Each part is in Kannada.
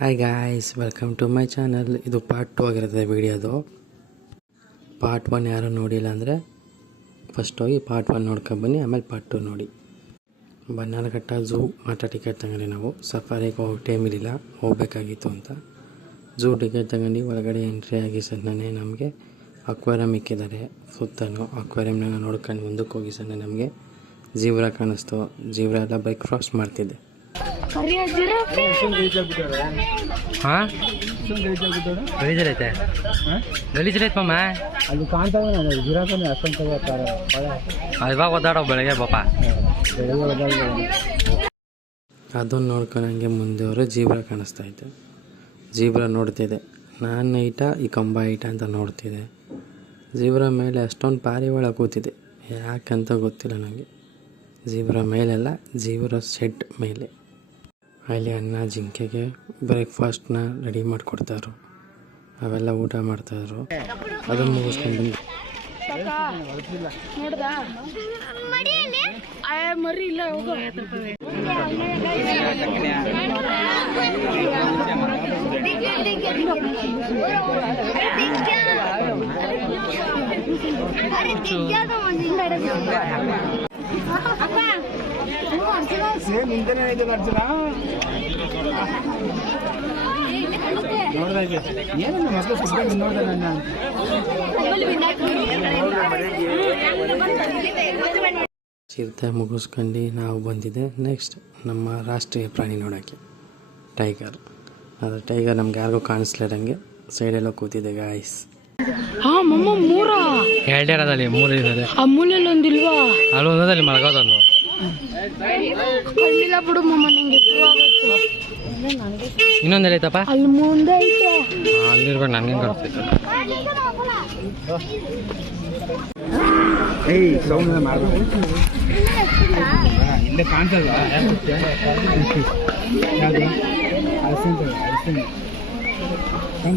Hi guys, welcome to my channel. ಇದು ಪಾರ್ಟ್ 2 ಆಗಿರುತ್ತೆ ವಿಡಿಯೋದು. ಪಾರ್ಟ್ 1 ಯಾರು ನೋಡಿಲ್ಲ ಅಂದರೆ ಫಸ್ಟ್ ಹೋಗಿ ಪಾರ್ಟ್ 1 ನೋಡ್ಕೊಂಬನ್ನಿ, ಆಮೇಲೆ ಪಾರ್ಟ್ 2 ನೋಡಿ. ಬನ್ನಾರಘಟ್ಟ ಝೂ ಮಾತ್ರ ಟಿಕೆಟ್ ತಗೊಂಡ್ರಿ. ನಾವು ಸಫಾರಿಗೆ ಹೋಗಿ ಟೈಮ್ ಇರಲಿಲ್ಲ, ಹೋಗಬೇಕಾಗಿತ್ತು ಅಂತ ಝೂ ಟಿಕೆಟ್ ತಗೊಂಡು ಒಳಗಡೆ ಎಂಟ್ರಿ ಆಗಿ ಸಣ್ಣನೇ ನಮಗೆ ಅಕ್ವೇರಿಯಂ ಇಕ್ಕಿದ್ದಾರೆ. ಸುತ್ತಲೂ ಅಕ್ವೇರಿಯಂನಾಗ ನೋಡ್ಕೊಂಡು ಮುಂದಕ್ಕೆ ಹೋಗಿ ಸಣ್ಣ ನಮಗೆ ಜೀವ್ರ ಕಾಣಿಸ್ತು. ಜೀವ್ರ ಎಲ್ಲ ಬ್ರೇಕ್ಫಾಸ್ಟ್ ಮಾಡ್ತಿದ್ದೆ. ಹಾಂ ಗಲೀಜೈತೆ ಗಲೀಜೈತೆ ಮಮ್ಮ, ಅಲ್ಲಿ ಕಾಣ್ತಾವೆ ಗಿರಾಕನೇ ಅಷ್ಟೊಂದು ಇವಾಗ ಓದಾಡೋ ಬೆಳಗ್ಗೆ ಪಾಪ. ಅದನ್ನು ನೋಡ್ಕೊಂಡಂಗೆ ಮುಂದೆ ಅವರು ಜೀಬ್ರಾ ಕಾಣಿಸ್ತಾ ಇತ್ತು. ಜೀಬ್ರಾ ನೋಡ್ತಿದ್ದೆ ನಾನು. ಐಟ ಈ ಕಂಬ ಐಟ ಅಂತ ನೋಡ್ತಿದ್ದೆ. ಜೀಬ್ರಾ ಮೇಲೆ ಅಷ್ಟೊಂದು ಪಾರಿವಾಳ ಕೂತಿದೆ, ಯಾಕಂತ ಗೊತ್ತಿಲ್ಲ ನನಗೆ. ಜೀಬ್ರಾ ಮೇಲೆಲ್ಲ, ಜೀಬ್ರಾ ಶೆಡ್ ಮೇಲೆ. ಅಲ್ಲಿ ಅನ್ನ ಜಿಂಕೆಗೆ ಬ್ರೇಕ್ಫಾಸ್ಟ್ನ ರೆಡಿ ಮಾಡಿಕೊಡ್ತಾರು. ಅವೆಲ್ಲ ಊಟ ಮಾಡ್ತಾಯಿದ್ರು. ಅದನ್ನು ಮುಗಿಸ್ಕೊಂಡು ಸೇಮ್ ಇಂತನೇ ಇದೆ ಅರ್ಜುನ. ನೋಡ್ದ ಏನನ್ನ ಮಕ್ಕಳು ಸುಬ್ಬಣ್ಣ ನೋಡ್ದೆ ನನ್ನ ಚಿರತೆ ಮುಗಿಸ್ಕೊಂಡು ನಾವು ಬಂದಿದ್ದೆ ನೆಕ್ಸ್ಟ್ ನಮ್ಮ ರಾಷ್ಟ್ರೀಯ ಪ್ರಾಣಿ ನೋಡೋಕ್ಕೆ, ಟೈಗರ್. ಆದರೆ ಟೈಗರ್ ನಮ್ಗೆ ಯಾರಿಗೂ ಕಾಣಿಸ್ಲಿರಂಗೆ ಸೈಡೆಲ್ಲ ಕೂತಿದೆ ಗಾಯ್ಸ್. ಎರಡೇರದಲ್ಲಿ ಮೂರು ಇದೆ. ಆ ಮೂಲೆಯಲ್ಲಿ ಒಂದಿಲ್ವಾ? ಅಲ್ಲಿ ಒಂದಲ್ಲಿ ಮಲಗೋದೊಂದು ಕಣ್ಣಿಲ್ಲ ಬಿಡು ಮಮ್ಮ, ನಿಂಗೆ ಇನ್ನೊಂದೆಲ್ಲೈತಪ್ಪ ಅಲ್ಲಿ ಮುಂದೆ ಐತೆ. ಅಲ್ಲಿರ್ಬೇಕು, ನನಗೆ ಕಾಣಿಸ್ತೈತೆ. ಏಯ್ ಸೌಂಡ್ ಮಾಡಬೇಕು, ಇಲ್ಲೇ ಕಾಣ್ತಲ್ವ?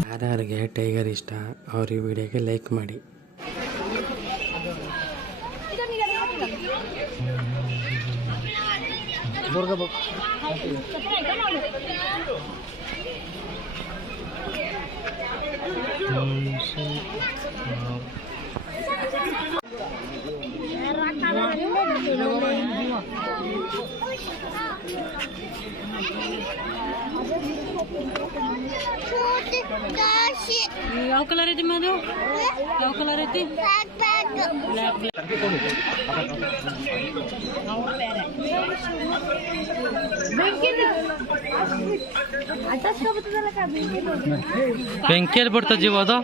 ಯಾರ್ಯಾರಿಗೆ ಟೈಗರ್ ಇಷ್ಟ ಅವ್ರ ಈ ವಿಡಿಯೋಗೆ ಲೈಕ್ ಮಾಡಿ. ಯಾವ ಕಲರ್ ಐತಿ ಮದು? ಯಾವ ಕಲರ್ ಐತಿ? ಬೆಂಕಿಯಲ್ಲಿ ಬಿಡ್ತ ಜೀವ ಅದು.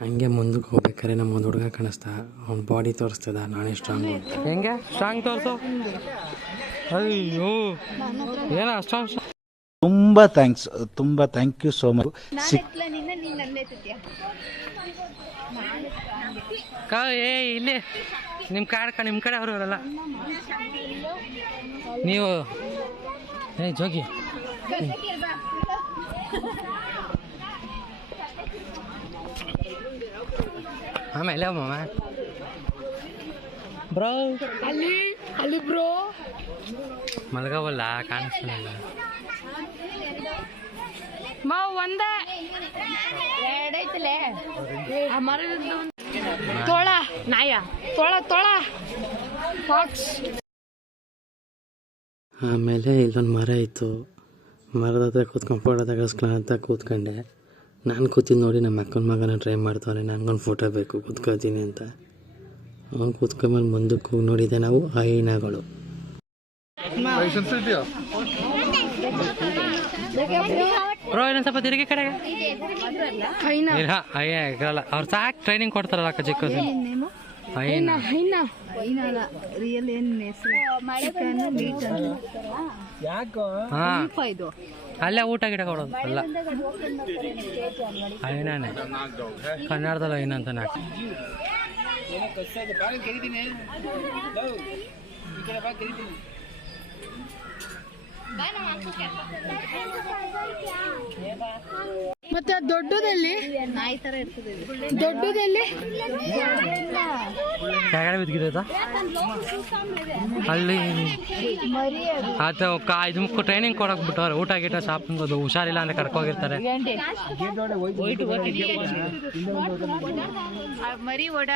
ಹಂಗೆ ಮುಂದಕ್ಕೆ ಹೋಗ್ಬೇಕಾದ್ರೆ ನಮ್ಮ ಒಂದು ಹುಡುಗ ಕಾಣಿಸ್ತಾ, ಅವ್ನ ಬಾಡಿ ತೋರಿಸ್ತದ, ನಾನೇ ಸ್ಟ್ರಾಂಗ್ ಅಂತ. ಹೆಂಗೆ ಸ್ಟ್ರಾಂಗ್ ತೋರ್ಸು. ಅಯ್ಯೋ ಏನ ಅಷ್ಟೊಂದು. ತುಂಬಾ ಥ್ಯಾಂಕ್ಸ್, ತುಂಬಾ ಥ್ಯಾಂಕ್ ಯು ಸೋ ಮಚ್. ಇಲ್ಲಿ ನಿಮ್ಮ ಕಡೆ ಅವರು ಅವರೆಲ್ಲ ನೀವು ಜೋಗಿ ಆಮೇಲೆ ಮಾಮ ಬ್ರೋ ಅಲ್ಲಿ ಬ್ರೋ ಮಲಗವಲ್ಲ, ಕಾಣಿಸ್ತಿಲ್ಲ. ಮಾವು ಒಂದೇ ಎರಡೈತಲೆ ಆ ಮರದ ತೋಳ ನಾಯ ತೋಳ ಫಾಕ್ಸ್. ಆಮೇಲೆ ಇಲ್ಲೊಂದು ಮರ ಇತ್ತು, ಮರದ ಹತ್ರ ಕೂತ್ಕೊಂಡು ಫೋಟೋ ತೆಗೆಸ್ಕೊಳ್ಳೋ ಅಂತ ಕೂತ್ಕೊಂಡೆ. ನಾನು ಕೂತಿದ್ದು ನೋಡಿ ನಮ್ಮ ಅಕ್ಕನ ಮಗನ ಟ್ರೈ ಮಾಡ್ತಾನೆ, ನನಗೊಂದು ಫೋಟೋ ಬೇಕು ಕೂತ್ಕೊಳ್ತೀನಿ ಅಂತ. ಅವ್ನು ಕೂತ್ಕೊಂಡ್ಮೇಲೆ ಮುಂದಕ್ಕೆ ಹೋಗಿ ನೋಡಿದೆ ನಾವು ಹೈನಾಗಳು. ಬ್ರೋ ಇನ್ನೊಂದು ಸ್ವಲ್ಪ ತಿರುಗಿ ಕಡೆಗೆ ಇರಲ್ಲ. ಅವ್ರು ಸಾಕು ಟ್ರೈನಿಂಗ್ ಕೊಡ್ತಾರಲ್ಲ ಅಕ್ಕ ಚಿಕ್ಕ ಅಲ್ಲೇ ಊಟ ಗಿಡ ಕೊಡೋದು ಅಲ್ಲ. ಐನಾನೆ ಕನ್ನಡದಲ್ಲ ಐನಂತ ನಾಲ್ಕು. ಮತ್ತೆ ದೊಡ್ಡದಲ್ಲಿ ದೊಡ್ಡದಲ್ಲಿ ಕೆಳಗಡೆ ಬಿದ್ದಿದ್ದಾ ಅಲ್ಲಿ ಆತ ಇದು ಟ್ರೈನಿಂಗ್ ಕೊಡಕ್ ಬಿಟ್ಟವ್ರೆ. ಊಟ ಗೀಟ ಸಾಪಿಂಗೋದು ಹುಷಾರಿಲ್ಲ ಅಂದ್ರೆ ಕರ್ಕೋಗಿರ್ತಾರೆ. ಮರಿ ಓಡ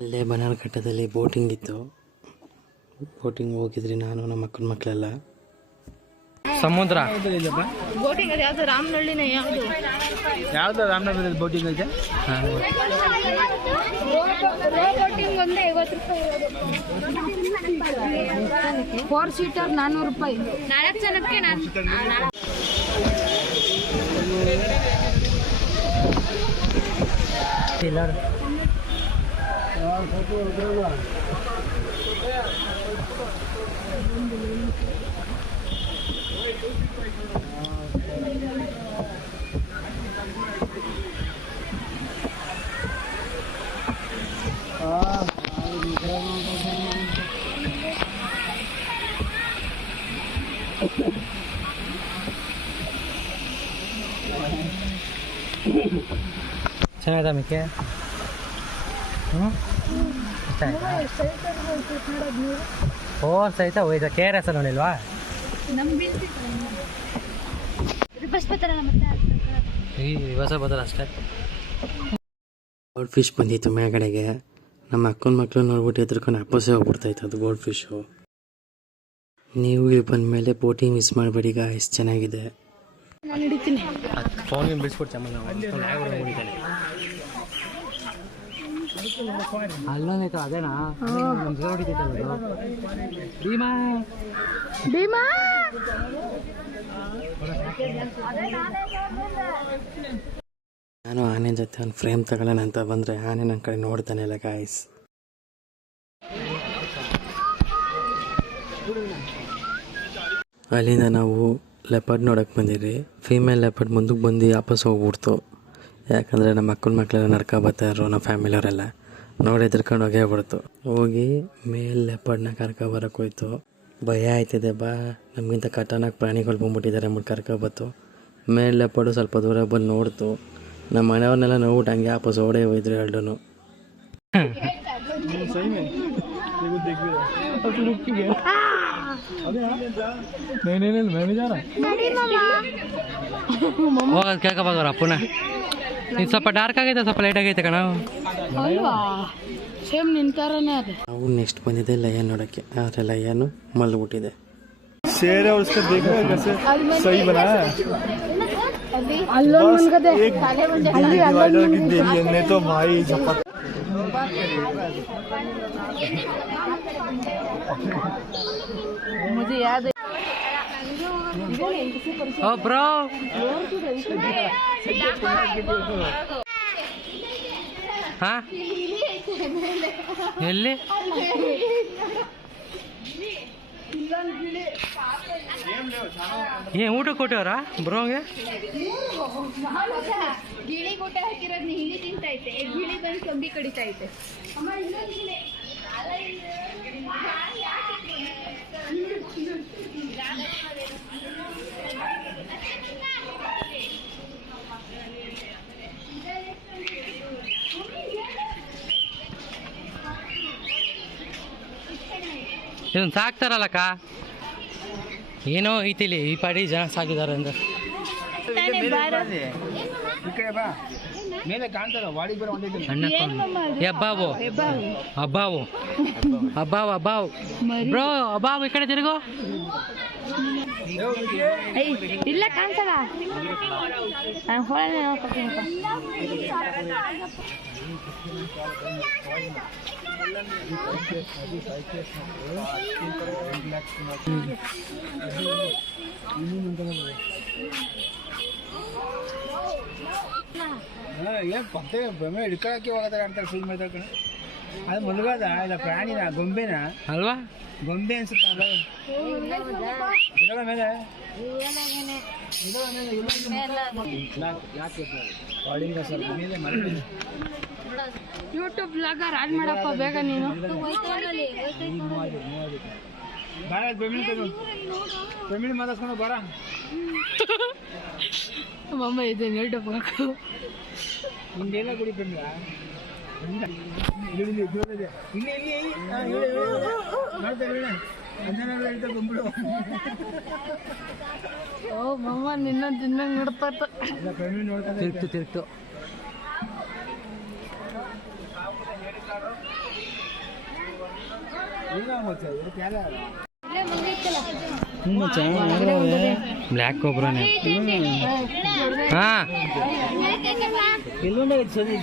ಅಲ್ಲೇ ಬನಾರಘಟ್ಟದಲ್ಲಿ ಬೋಟಿಂಗ್ ಇತ್ತು. ಬೋಟಿಂಗ್ ಹೋಗಿದ್ರಿ ನಾನು ನಮ್ಮ ಅಕ್ಕನ ಮಕ್ಕಳೆಲ್ಲ. ಸಮುದ್ರ ಬೋಟಿಂಗ್ ಅದು ಯಾವ್ದು ರಾಮನಹಳ್ಳಿನ ಯಾವ್ದು ಯಾವ್ದು ರಾಮನಗರದ ಬೋಟಿಂಗ್ ಐತೆ? ಬೋಟಿಂಗ್ ಒಂದೇ 50 ರೂಪಾಯಿ. 4 ಸೀಟರ್ 400 ರೂಪಾಯಿ. 4 ಜನಕ್ಕೆ ಚೆನ್ನಾಗಿದೆ ಮಿಕ್ಕೆ. ಓ ಸಹಿತ ಹೋಯ್ತು. ಕೆ ಆರ್ ಎಸ್ ನೋಡಿಲ್ವಾ? ಈ ಹೊಸ ಬದಲ ಅಷ್ಟೇ. ಗೋಲ್ಡ್ ಫಿಶ್ ಬಂದಿತ್ತು ಮೇಲ್ಗಡೆಗೆ. ನಮ್ಮ ಅಕ್ಕನ ಮಕ್ಕಳು ನೋಡ್ಬಿಟ್ಟು ಎದ್ರುಕೊಂಡು ಅಪ್ಪಸೆ ಹೋಗ್ಬಿಡ್ತಾಯಿತ್ತು ಅದು ಗೋಲ್ಡ್ ಫಿಶು. ನೀವು ಇಲ್ಲಿ ಬಂದಮೇಲೆ ಬೋಟಿಂಗ್ ಮಿಸ್ ಮಾಡಬೇಡಿ ಗಾಯ್ಸ್, ಚೆನ್ನಾಗಿದೆ. ಫೋನ್ಗೆ ಬಿಡಿಸ್ಬಿಟ್ಟು ಚಮ್ಮ ಅಲ್ಲೋನೈತು ಅದೇನಾ ಹೊಡಿತೈತಲ್ಲ ಭೀಮಾ ಭೀಮಾ. ನಾನು ಆನೆ ಜೊತೆ ಒಂದು ಫ್ರೇಮ್ ತಗೊಳ್ಳೋಣ ಅಂತ ಬಂದರೆ ಆನೆ ನನ್ನ ಕಡೆ ನೋಡ್ತಾನೆ ಇಲ್ಲ ಗಾಯ್ಸ್. ಅಲ್ಲಿಂದ ನಾವು ಲೆಪರ್ಡ್ ನೋಡೋಕೆ ಬಂದಿರಿ. ಫೀಮೇಲ್ ಲೆಪರ್ಡ್ ಮುಂದಕ್ಕೆ ಬಂದು ವಾಪಸ್ ಹೋಗ್ಬಿಡ್ತು. ಯಾಕಂದರೆ ನಮ್ಮ ಅಕ್ಕನ ಮಕ್ಕಳೆಲ್ಲ ನಡ್ಕೊ ಬರ್ತಾಯಿದ್ರು, ನಮ್ಮ ಫ್ಯಾಮಿಲಿಯವರೆಲ್ಲ ನೋಡಿ ಎದ್ರಕೊಂಡು ಹೋಗೇ ಬಿಡ್ತು. ಹೋಗಿ ಮೇಲ್ ಲೆಪರ್ಡ್ನ ಕರ್ಕೊಬರಕ್ಕೆ ಹೋಯ್ತು. ಭಯ ಆಯ್ತಿದೆ. ನಮಗಿಂತ ಕಟನಾಗಿ ಪ್ರಾಣಿಗಳು ಬಂದ್ಬಿಟ್ಟಿದ್ದಾರೆ ಅಂದ್ಬಿಟ್ಟು ಕರ್ಕೊಬತ್ತು. ಮೇಲ್ ಲೆಪರ್ಡು ಸ್ವಲ್ಪ ದೂರ ಬಂದು ನೋಡ್ತು. ನಮ್ಮ ಮನೆಯವ್ರನ್ನೆಲ್ಲ ನೋಡ್ಬಿಟ್ಟು ಹಂಗೆ ವಾಪಸ್ ಓಡೇ ಹೋಯ್ದ್ರು ಎರಡೂ. ಹೋಗೋದು ಕೇಳ್ಕೊಬೋದವ್ರ ಅಪ್ಪನ. ಇದು ಸ್ವಲ್ಪ ಡಾರ್ಕ್ ಆಗೈತೆ, ಸ್ವಲ್ಪ ಲೈಟ್ ಆಗೈತೆ ಕಣ. ಅಲ್ವಾ ಸೇಮ್ ನಿಂತಾರನೇ ಅದು. ನಾವು ನೆಕ್ಸ್ಟ್ ಬಂದಿದೆ ಲಯನ್ ನೋಡೋಕ್ಕೆ. ಆದರೆ ಲಯನು ಮಲ್ಬಿಟ್ಟಿದೆ. ಅಲ್ಲೊಂದು ಮನ್ಗದೆ ಮುझे याद है. ಓ ಬ್ರೋ ಹಾ ಎಲ್ಲಿ ಏನ್ ಊಟ ಕೊಟ್ಟವ್ರ ಬ್ರೋಗೆ? ಗಿಳಿ ಊಟ ಹಾಕಿರೋದ್ನ ಹಿಂಗೆ ತಿಂತೈತೆ. ಗಿಳಿ ಬಂದು ಸೊಂಬಿ ಕಡಿತೈತೆ. ಇದನ್ನು ಸಾಕ್ತಾರಲ್ಲಕ್ಕ, ಏನೋ ಐತಿಲಿ ಈ ಪಾಡಿ ಜನ ಸಾಕಿದ್ದಾರೆ ಅಂದ್ರೆ. ಮೇಲೆ ಕಾಣ್ತಾರ ವಾಡಿ ಬರೋ ಅಬ್ಬಾವು ಅಬ್ಬಾವು ಅಬ್ಬಾವು ಅಬ್ಬಾವು ಬ್ರೋ ಅಬ್ಬಾವು ಈ ಕಡೆ ತಿರುಗು. ಇಲ್ಲ ಕಾಣ್ತಲ್ಲ. ಏನು ಪತ್ತೆ ಬೆಮ್ಮೆ ಹಿಡ್ಕೊಳಕ್ಕೆ ಹೋಗೋದಾರ ಅಂತಾರೆ ಸುಳ್ಳು ಮಾಡ್ತಾರೆ ಕಣ. ಅದು ಮಲಗದ ಇಲ್ಲ ಪ್ರಾಣಿನ ಗೊಂಬೆನ ಅಲ್ವಾ? ಗೊಂಬೆ ಅನ್ಸುತ್ತೆ. ಮೇಲೆ ಯಾಕೆ ಸ್ವಲ್ಪ ಮೇಲೆ ಮನೆ ಯೂಟ್ಯೂಬ್ ಬ್ಲಾಗರ್ ಆಡ್ ಮಾಡಪ್ಪ ಬೇಗ ನೀನು. ಬಾರ ಫೆಮಿಲಿ ಮಾತಾಡ್ಸ್ಕೊಂಡು ಬಾರ. ಅಮ್ಮ ಇದೆ ಯೂಟ್ಯೂಬ್ ಹಾಕು. ಹಿಂಗೆಲ್ಲ ಗುಡಿ ಫೆಮಿಲ ಇಲ್ಲಿ ಬಂದ್ಬಿಡು. ಓ ಮಮ್ಮ ನಿನ್ನ ತಿನ್ನಂಗ್ ನೋಡ್ತಾ ಫೆಮಿಲಿ ನೋಡ್ತಾರೆ. ತಿರುಗ್ತು ಬ್ಲ್ಯಾಕ್ ಕೊಬ್ರನೇ. ಹಾಂ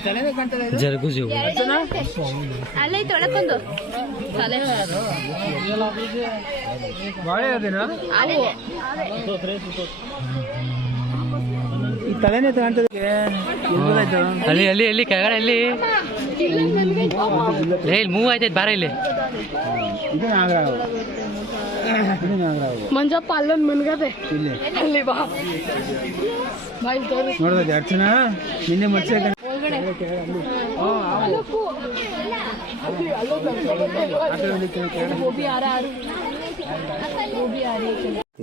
ತಲೆನೇ ಕಾಣ್ತದೆ. ಜರ್ಗುಜು ಅಲ್ಲೇ ತೊಳಕೊಂದು ಬಾಳೆ ಅದೇನಾ? ಈ ತಲೆನೇ ಕಾಣ್ತದೆ. ಅಲ್ಲಿ ಅಲ್ಲಿ ಅಲ್ಲಿ ಕೆಳಗಡೆ ಅಲ್ಲಿ ಇಲ್ಲಿ ಮೂವ್ ಆಯ್ತೈತೆ ಬಾರ ಇಲ್ಲಿ. ಇದು ನಾಗರಾವ್. ಮಂಜಪ್ಪ ಅಲ್ಲೊಂದು ಮನ್ಗದೆ ಅಲ್ಲಿ ಬಾ ಬಾಯ್ ತೋರಿಸ್ ನೋಡ್ಬೋದು ಅರ್ಚನಾ ನಿನ್ನೆ ಮರ್ಚೆ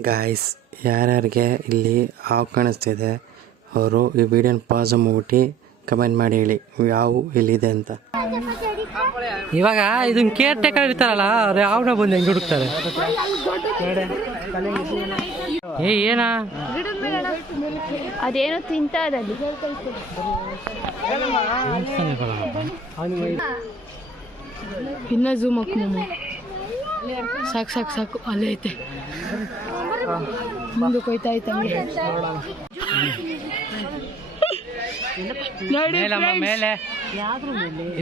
ಗಾಯ್ಸ್, ಯಾರ್ಯಾರಿಗೆ ಇಲ್ಲಿ ಹಾವು ಕಾಣಿಸ್ತಿದೆ ಅವರು ಈ ವಿಡಿಯೋನ ಪಾಸ್ ಮಾಡ್ಬಿಟ್ಟು ಕಮೆಂಟ್ ಮಾಡಿ ಹೇಳಿ ಯಾವ ಇಲ್ಲಿದೆ ಅಂತ. ಇವಾಗ ಇದನ್ನ ಕೇರ್ ಟೇಕರ್ ಇರ್ತಾರಲ್ಲ ಅವ್ರು ಯಾವನ ಬಂದು ಹೆಂಗೆ ಹುಡುಕ್ತಾರೆ. ಏನಾ ಅದೇನೋ ತಿಂತ ಅದಲ್ಲಿ. ಇನ್ನ ಝೂಮ್ ಹಾಕು ಮಮ್ಮ. ಸಾಕು ಸಾಕು ಸಾಕು ಅಲ್ಲೇ ಐತೆ. ಮುಂದಕ್ಕೆ ಹೋಯ್ತಾ ಐತೆ ನೋಡಿ ಮೇಲೆ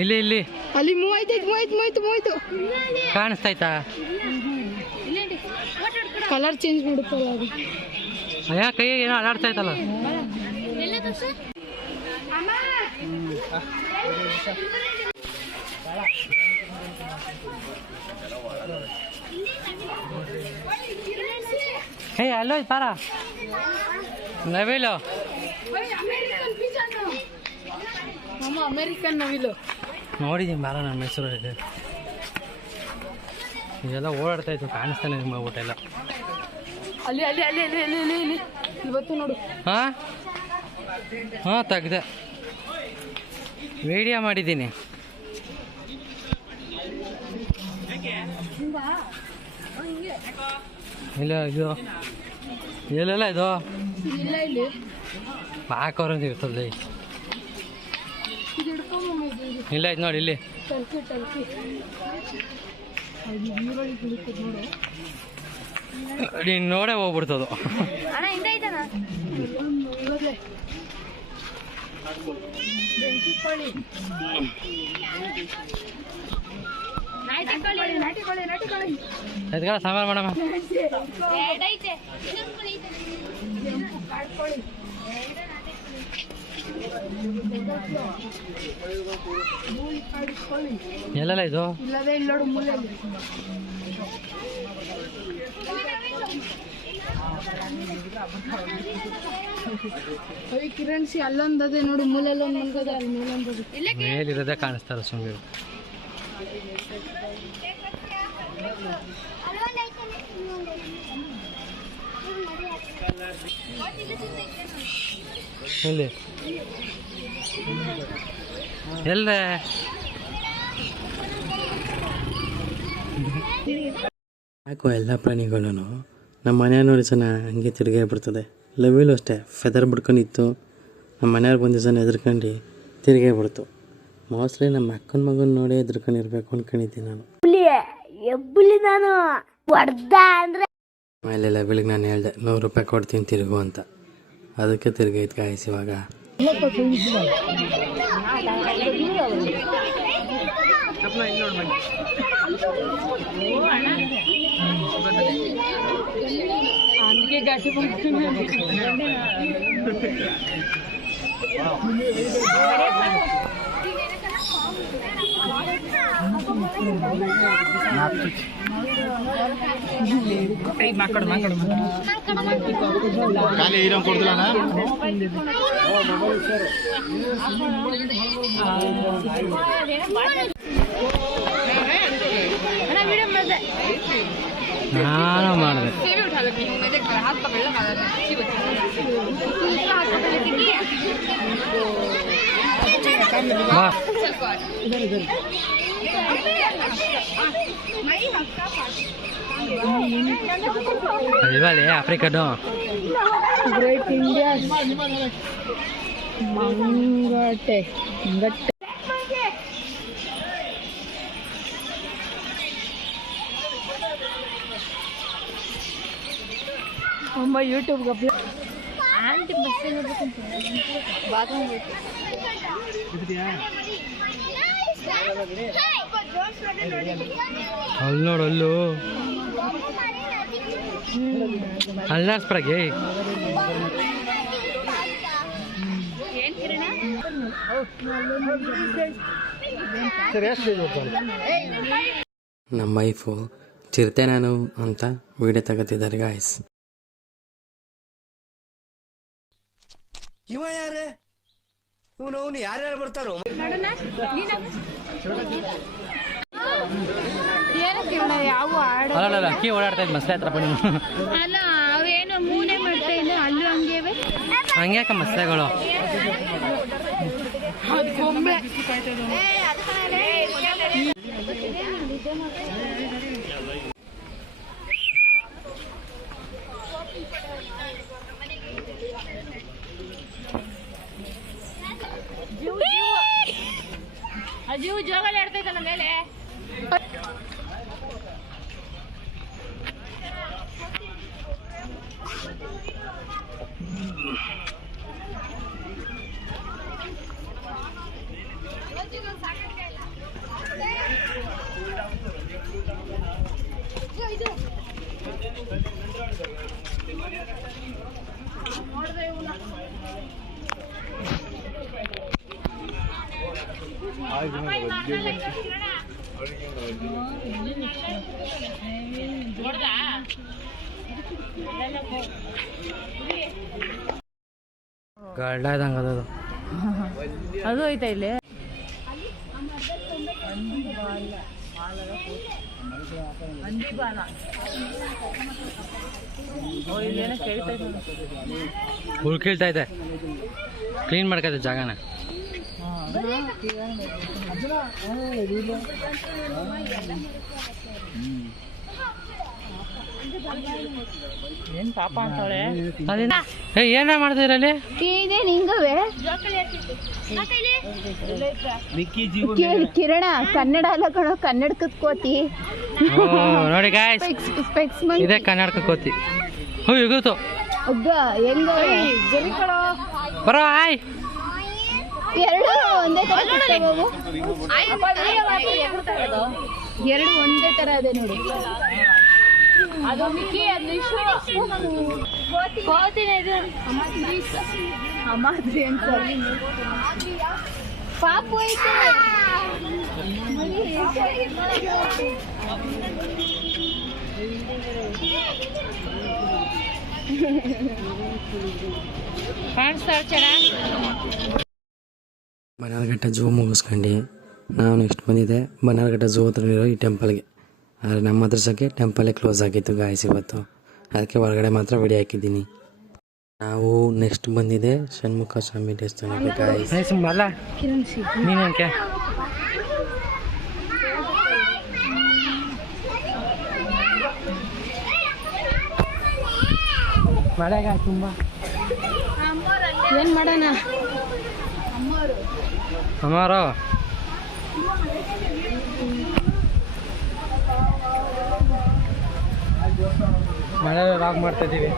ಇಲ್ಲಿ ಇಲ್ಲಿ ಅಲ್ಲಿ ಮೂವ್ ಆಯ್ತು ಕಾಣಿಸ್ತಾಯ್ತಾ? ಕಲರ್ ಚೇಂಜ್ ಮಾಡುತ್ತಲ್ಲ ಅದು. ಅಯ್ಯ ಕೈ ಏನೋ ಅಲಾಡ್ತಾ ಇತ್ತಲ್ಲ. ಹೇ ಅಲ್ಲೋ ಪಾರ ನವಿಲು ಅಮೆರಿಕನ್ ನವಿಲು ನೋಡಿದ್ದೀನಿ ಬಾರ ನನ್ನ ಮೈಸೂರಲ್ಲಿ. ಇದೆಲ್ಲ ಓಡಾಡ್ತಾ ಇತ್ತು ಕಾಣಿಸ್ತಾನೆ ನಿಮ್ಮ ಊಟೆಲ್ಲ. ಅಲ್ಲಿ ಅಲ್ಲಿ ಅಲ್ಲಿ ಅಲ್ಲಿ ಅಲ್ಲಿ ಅಲ್ಲಿ ಅಲ್ಲಿ ಇವತ್ತು ನೋಡು. ಹಾಂ ಹಾಂ ತೆಗ್ದೆ ವಿಡಿಯೋ ಮಾಡಿದ್ದೀನಿ. ಇಲ್ಲ ಇದು ಎಲ್ಲೆಲ್ಲ ಇದು ಇಲ್ಲ ಇಲ್ಲಿ ಹಾಕೋರಂತ ಇರ್ತದೆ. ಇಲ್ಲ ಇದು ನೋಡಿ ಇಲ್ಲಿ ಟರ್ಕಿ ಟರ್ಕಿ ನೀರಲ್ಲಿ ಕುಳಿತದೆ ನೋಡು. ನೀನು ನೋಡೇ ಹೋಗ್ಬಿಡ್ತದು. ಅಣ್ಣ ಹಿಂದೆ ಐತನ ಬೆಂಕಿ ಕೋಳಿ ನಾಟಿ ಕೋಳಿ ಅದಕ್ಕೆಲ್ಲ ಸಾಂಬಾರು ಮಾಡಮ್ಮ. ಎರಡೈತೆ ಇನ್ನೊಂದು ಕೋಳಿ ಐತೆ. ಕಾಡು ಕೋಳಿ ಕಾಡು ಕೋಳಿ ಎಲ್ಲೆಲ್ಲ ಇದು ಇಲ್ಲದೆ ಇಲ್ಲಿ ನೋಡು ಮೂಲೆಯಲ್ಲಿ. ಕಿರಣ್ ಸಿ ಅಲ್ಲೊಂದದೆ ನೋಡು ಮೂಲೆಯಲ್ಲಿ ಒಂದು ಮನ್ಗದೆ ಅಲ್ಲಿ ಮೇಲೊಂದದು. ಮೇಲಿರೋದೇ ಕಾಣಿಸ್ತಾರೆ ಸುಮ್ಮನೆ. ಎಲ್ಲಿ ಎಲ್ಲೇ ಯಾಕೋ ಎಲ್ಲ ಪ್ರಾಣಿಗಳೂ ನಮ್ಮ ಮನೆಯ ನೋಡಿ ಸಹ ಹಂಗೆ ತಿರುಗೇ ಬಿಡ್ತದೆ. ಲವಿಲು ಅಷ್ಟೇ ಫೆದರ್ ಬಿಡ್ಕೊಂಡಿತ್ತು. ನಮ್ಮ ಮನೆಯವ್ರು ಬಂದ ಸಹ ಎದ್ರಕೊಂಡು ತಿರುಗೇ ಬಿಡ್ತು. ಮೋಸ್ಟ್ಲಿ ನಮ್ಮ ಅಕ್ಕನ ಮಗನ ನೋಡಿ ಎದ್ರಕೊಂಡಿರ್ಬೇಕು ಅಂದ್ಕೊಂಡಿದ್ದೀನಿ ನಾನು. ಆಮೇಲೆ ಲವಿಲಿಗೆ ನಾನು ಹೇಳ್ದೆ 100 ರೂಪಾಯಿ ಕೊಡ್ತೀನಿ ತಿರುಗು ಅಂತ. ಅದಕ್ಕೆ ತಿರುಗೈತೆ ಗಾಯ್ಸ್. ಇವಾಗ ಗಾಡಿ ಖಾಲಿ ಹೀರೋ ಕೊಡ್ತಿಲ್ಲ ನಾನು ಮಾಡಿದೆ ಬಾ ಅಲ್ವಲ್ಲಿ ಆಫ್ರಿಕಾದು ಗ್ರೇಟ್ ಇಂಡಿಯಾ ಮಂಗಟೆ ಗಟ್ಟೆ ತುಂಬ ಯೂಟ್ಯೂಬ್ಗೆ ಅಪ್ಲೋಡ್ ಆಂಟಿ ಬಸ್ಸಿಗೆ ಹೋಗ್ಬೇಕಂತ ಬಾತ್ರೂಮ್ ಬೇಕು ಅಲ್ಲಿ ನೋಡು ಅಲ್ಲೂ ಅಲ್ಲಾಡ್ಸ್ಪ್ರಾಗೆ ನಮ್ಮ ವೈಫು ಚಿರತೆ ನಾನು ಅಂತ ವಿಡಿಯೋ ತಗೋತಿದ್ದಾರೆ ಗಾಯ್ಸ್. ಇವ ಯಾರೇ ಇವನು ಯಾರ್ಯಾರು ಬರ್ತಾರೋ ಯಾವ ಹಾಡು ಅಲ್ಲ ಅಕ್ಕಿ ಓಡಾಡ್ತಾ ಇದ್ದು ಮಸ್ಲೆ ಹತ್ರ ಬಂದು ಅಲ್ಲ ಅವೇನು ಮೂನೆ ಮಾಡ್ತಾ ಇದ್ದ ಅಲ್ಲೂ ಹಂಗೇವೆ ಹಂಗ್ಯಾಕ ಮಸ್ಲೆಗಳು ಗೊಂಬೆ ಅಜು ಜೋಗಲ್ಲಿ ಆಡ್ತೈತಲ್ಲ ಮೇಲೆ ಗಳ್ಳ ಇದ್ದಂಗೆ ಅದು ಅದು ಐತಾ ಇಲ್ಲಿ ಹುಲ್ ಕೀಳ್ತಾ ಇದೆ ಕ್ಲೀನ್ ಮಾಡ್ಕೈತೆ ಜಾಗನ ಏನ್ ಪಾಪ ಅಂತಾಳೆ ಏನ ಮಾಡ್ತಿದ್ರಲ್ಲಿ ಇದೆ ನಿಂಗವೇ ಕಿರಣ ಕನ್ನಡ ಅಲ್ಲ ಕಣೋ ಕನ್ನಡಕದ ಕೋತಿ ನೋಡಿ ಗಾಯ್ಸ್ ಸ್ಪೆಕ್ಸ್ ಇದೇ ಕನ್ನಡಕ ಕೋತಿ ಹೋ ಇಗೋತು ಒಗ್ಗ ಹೆಂಗವೆ ಬರೋ ಆಯ್ ಎರಡು ಒಂದೇ ತರ ಬಾಬು ಎರಡು ಒಂದೇ ತರ ಇದೆ ನೋಡಿ ಅದು ಮಿಕ್ಕಿ ಅದು ಕೋತಿನ ಇದು ಅಮಾದ್ರಿ ಅಂತ ಪಾಪು ಐತೆ ಕಾಣಿಸ್ತಾ ಚೆನ್ನಾಗಿ ಬನ್ನಾರಘಟ್ಟ ಝೂ ಮುಗಿಸ್ಕೊಂಡು ನಾವು ನೆಕ್ಸ್ಟ್ ಬಂದಿದ್ದೆ ಬನ್ನಾರಘಟ್ಟ ಝೂ ಹತ್ರ ಇರೋ ಈ ಟೆಂಪಲ್ಗೆ. ಆದರೆ ನಮ್ಮ ಮದ್ರಸಕ್ಕೆ ಟೆಂಪಲ್ಲೇ ಕ್ಲೋಸ್ ಆಗಿತ್ತು ಗಾಯ್ಸ್ ಇವತ್ತು, ಅದಕ್ಕೆ ಹೊರಗಡೆ ಮಾತ್ರ ವಿಡಿಯೋ ಹಾಕಿದ್ದೀನಿ. ನಾವು ನೆಕ್ಸ್ಟ್ ಬಂದಿದೆ ಷಣ್ಮುಖ ಸ್ವಾಮಿ ದೇವಸ್ಥಾನಕ್ಕೆ ಗಾಯ್ಸ್. ಸುಮ್ಮಲ್ಲ ನೀನೇನಕ್ಕೆ ಮಳೆಗ ತುಂಬ ಏನ್ ಮಾಡೋಣ ಅಮ್ಮಾರೋ ಮಳೆ ವಾಕ್ ಮಾಡ್ತಾ ಇದ್ದೀವಿ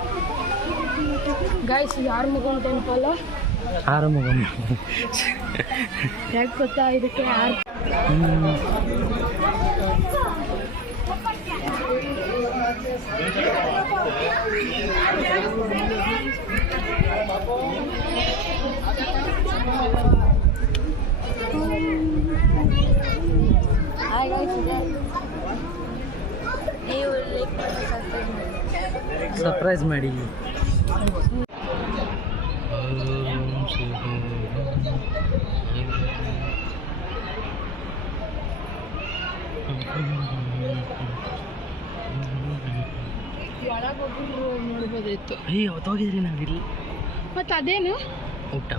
ಗಾಯ್ಸ್ ಆರ್ಮುಗಮ್ ಟೆಂಪಲ್. ಆರಂಭ ಯಾಕೆ ಗೊತ್ತಾ ಇದಕ್ಕೆ ಸರ್ಪ್ರೈಸ್ ಮಾಡಿ. ಒಳಗೋಗ್ಬಿಟ್ರು ನೋಡ್ಬೋದಿತ್ತು. ಅಯ್ಯ ಅವತ್ತೋಗಿದ್ರಿ ನಾವು ಇಲ್ಲಿ ಮತ್ತು ಅದೇನು ಊಟ.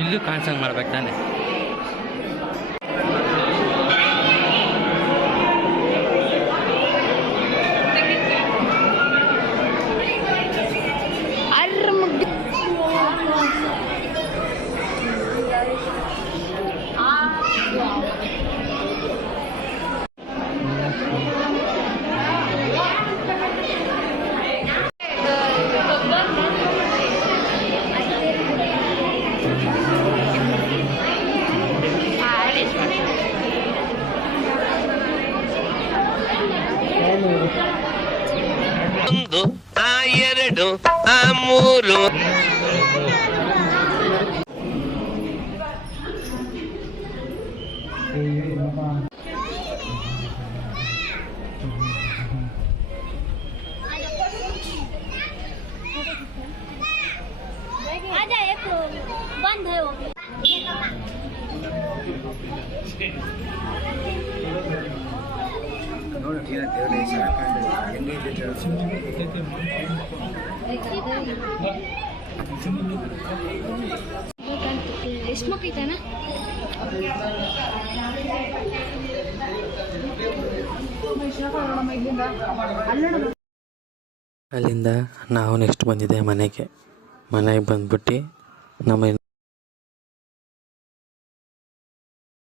ಇಲ್ಲೂ ಕಾಣಿಸಂಗೆ ಮಾಡ್ಬೇಕು ತಾನೆ. ಒಂದು ಆ ಎರಡು ಆ ಮೂರು आजा एक बंद है वो ಎಷ್ಟು ಮಕ್ಕಳಿತಾನ ಅಲ್ಲಿಂದ ನಾವು ನೆಕ್ಸ್ಟ್ ಬಂದಿದ್ದೆ ಮನೆಗೆ ಬಂದ್ಬಿಟ್ಟು ನಮ್ಮ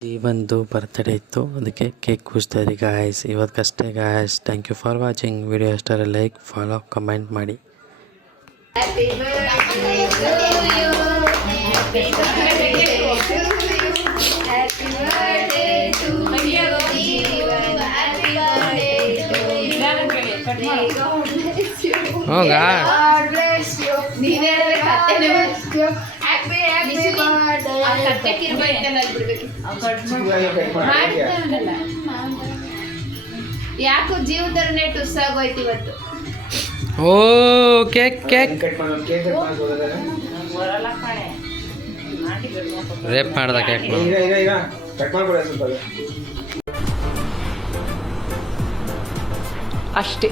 ಜೀವನ್ದು ಬರ್ತ್ಡೇ ಇತ್ತು, ಅದಕ್ಕೆ ಕೇಕ್ ಕೂರಿಸ್ತಾ ಇದ್ರಿ ಗಾಯ್ಸ್. ಇವತ್ತಷ್ಟೇ guys. Thank you for watching. Video ಇಷ್ಟ ಲೈಕ್ ಫಾಲೋ ಕಮೆಂಟ್ ಮಾಡಿ. ಹೋಗಾ ಯಾಕೋ ಜೀವದರ್ನೇ ಟುಸ್ ಆಗೋಯ್ತು ಇವತ್ತು. ಓ ಕೇಕ್ ಕೇಕ್ ರೇಪ್ ಮಾಡ್ದ ಕೇಕ್ ಅಷ್ಟೇ.